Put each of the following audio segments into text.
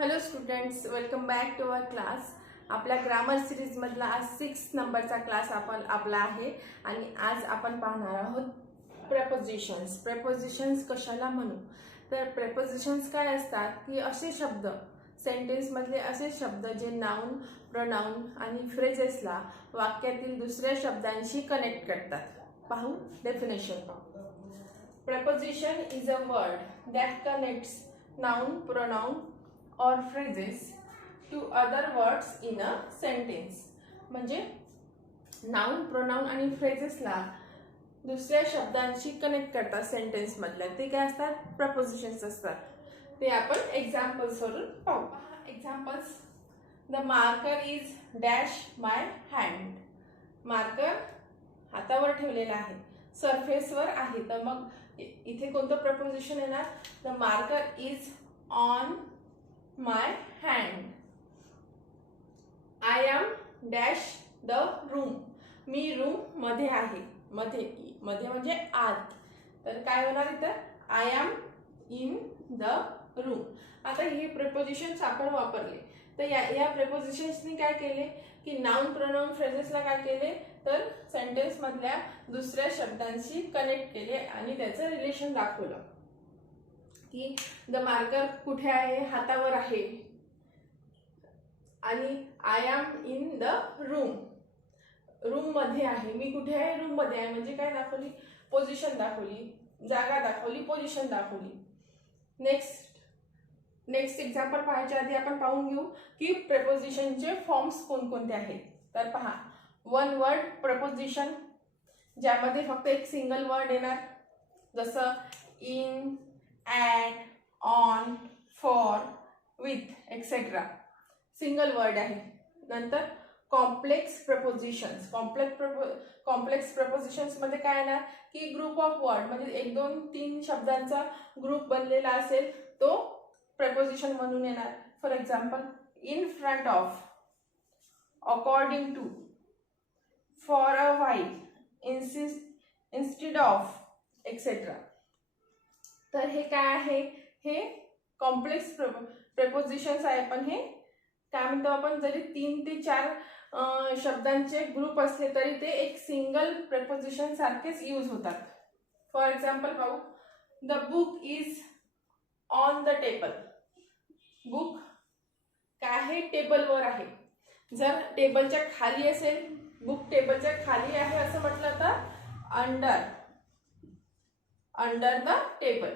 Hello students, welcome back to our class. आपल्या grammar सिरीजमधला आज 6 नंबरचा क्लास आपला आहे आणि आज आपण पाहणार आहोत प्रेपोजिशन्स. प्रेपोजिशन्स कशाला म्हणू तर प्रेपोजिशन्स काय असतात की असे शब्द, सेंटेन्समधले असे शब्द जे नाउन, प्रोनाउन आणि फ्रेजेसला वाक्यातील दुसऱ्या शब्दांशी कनेक्ट करतात. पाहू definition. Preposition is a word that connects noun, pronoun or phrases to other words in a sentence. म्हणजे नाउन, प्रोनाउन आणि फ्रेजेसला दुसऱ्या शब्दांशी कनेक्ट करतात सेंटेन्स मधल्या. ते काय असतात? प्रपोजिशन्स असतात. ते आपण एक्झाम्पल्स वरून पाहू. Examples: the marker is dash my hand. Marker हातावर ठेवलेला आहे, सरफेसवर आहे, तर मग इथे कोणतं प्रपोजिशन येणार? The marker is on my hand. I am dash the room. मी रूम मध्ये आहे. मध्ये म्हणजे आत, तर काय होणार इथं? I am in the room. आता हे प्रेपोजिशन्स आपण वापरले, तर या प्रेपोजिशन्सनी काय केले की नाउन, प्रोनाउन, फ्रेजेसला काय केले तर सेंटेन्स मधल्या दुसऱ्या शब्दांशी कनेक्ट केले आणि त्याचं रिलेशन दाखवलं की द मार्कर कुठे आहे? हातावर आहे. आणि I am in the room, room मध्ये आहे. मी कुठे आहे? रूम मध्ये आहे. म्हणजे काय दाखवली? पोझिशन दाखवली, जागा दाखवली, पोझिशन दाखवली. नेक्स्ट एक्झाम्पल पाहायच्या आधी आपण पाहून घेऊ की प्रेपोजिशनचे फॉर्म्स कोणकोणते आहेत. तर पहा, वन वर्ड प्रपोजिशन, ज्यामध्ये फक्त एक सिंगल वर्ड येणार, जसं in, at, on, for, with etcetera. Single word आहे. नंतर कॉम्प्लेक्स प्रपोजिशन्स. कॉम्प्लेक्स प्रपोजिशन्स मध्ये काय येणार की ग्रुप ऑफ वर्ड, म्हणजे 1, 2, 3 शब्दांचा ग्रुप बनलेला असेल तो प्रपोजिशन म्हणून येणार. For example, in front of, according to, for a while, instead of etcetera. तर हे काय आहे? हे कॉम्प्लेक्स प्रेपोजिशन्स आहे. पण हे काय म्हणतो आपण? जरी 3 ते 4 शब्दांचे ग्रुप असले तरी ते एक सिंगल प्रेपोजिशन सारखेच यूज होतात. फॉर एक्झाम्पल पाहू, the book is on the table. Book काय आहे? टेबलवर आहे. जर टेबलच्या खाली असेल, बुक टेबलच्या खाली आहे असं म्हटलं तर under the table.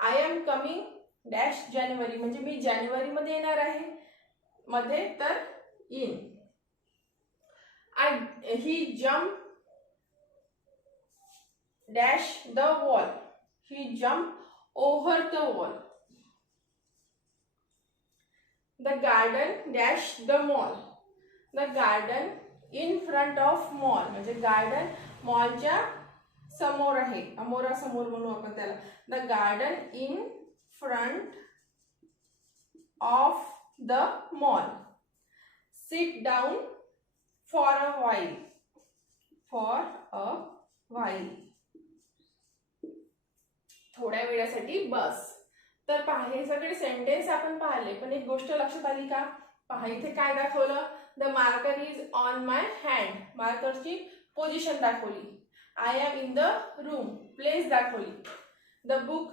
I am coming dash January, म्हणजे मी जानेवारी मध्ये येणार आहे. मध्ये तर in. He jump dash the wall. He jump over the wall. The garden dash the mall. The garden in front of mall, म्हणजे गार्डन मॉलच्या समोर आहे, समोर म्हणू आपण त्याला. The garden in front of the mall. Sit down for a while. थोड्या वेळासाठी बस. तर पहा, हे सगळे सेंटेन्स आपण पाहिले, पण एक गोष्ट लक्षात आली का? पहा, इथे काय दाखवलं? The marker is on my hand. मार्करची पोझिशन दाखवली. I am in the room, place दाखवली. The book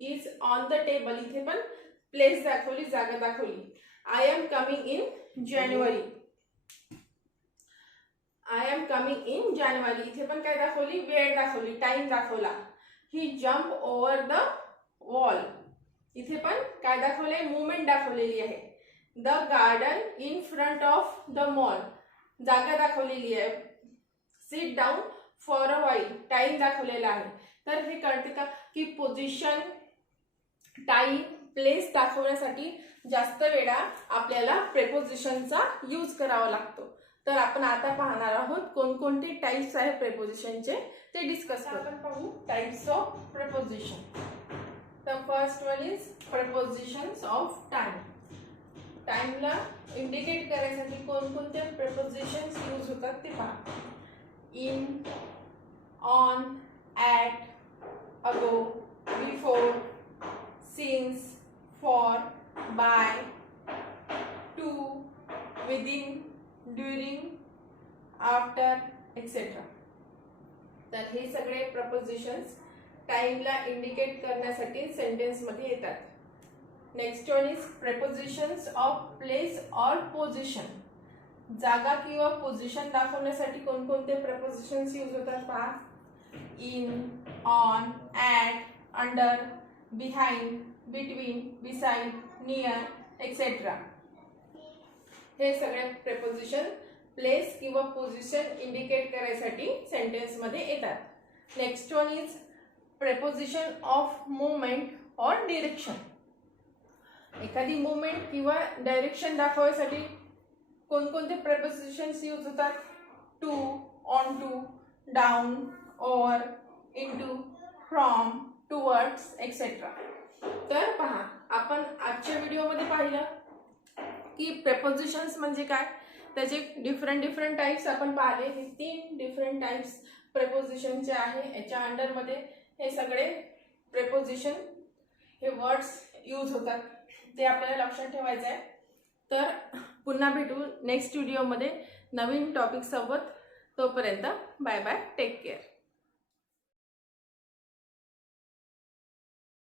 is on the table, इथे पण प्लेस दाखवली, जागा दाखवली. I am coming in January. इथे पण काय दाखवली? वेळ दाखवली, टाइम दाखवला. He jump over the wall. इथे पण काय दाखवलंय? मूवमेंट दाखवलेली आहे. The garden in front of the mall, जागा दाखवलेली आहे. Sit down for a while, time दाखवलेला आहे. तर हे कळते का की पोझिशन, टाइम, प्लेस दाखवण्यासाठी जास्त वेळा आपल्याला प्रेपोजिशनचा यूज करावा लागतो. तर आपण आता पाहणार आहोत कोणकोणते टाइप्स आहे प्रेपोजिशनचे, ते डिस्कस करू. आपण पाहू types of preposition. The first one is prepositions of time. टाइमला इंडिकेट करायसाठी कोणकोणते प्रेपोजिशन्स यूज होतात ते पहा. In, on, at, ago, before, since, for, by, to, within, during, after etcetera. तर हे सगळे प्रपोजिशन्स टाइमला इंडिकेट करण्यासाठी सेंटेन्समध्ये येतात. Next one is prepositions of place or position. जागा किंवा पोझिशन दाखवण्यासाठी कोणकोणते प्रेपोजिशन्स यूज होतात पहा. In, on, at, under, behind, between, beside, near etcetera. हे सगळे प्रेपोजिशन प्लेस किंवा पोझिशन इंडिकेट करायसाठी सेंटेन्समध्ये येतात. Next one is preposition of movement or direction. एखादी मुवमेंट किंवा डायरेक्शन दाखवण्यासाठी कोणकोणते प्रेपोजिशन्स यूज होतात. To, onto, down, over, into, from, towards etcetera. तर पहा, आपण आजच्या व्हिडिओमध्ये पाहिलं की प्रेपोजिशन्स म्हणजे काय, त्याचे डिफरंट टाइप्स आपण पाहिले. हे 3 डिफरंट टाइप्स प्रेपोजिशनचे आहे. याच्या अंडरमध्ये हे सगळे प्रेपोजिशन हे वर्ड्स यूज होतात, ते आपल्याला लक्षात ठेवायचं आहे. तर पुन्हा भेटू नेक्स्ट व्हिडिओमध्ये नवीन टॉपिक सोबत. तोपर्यंत बाय बाय, टेक केअर.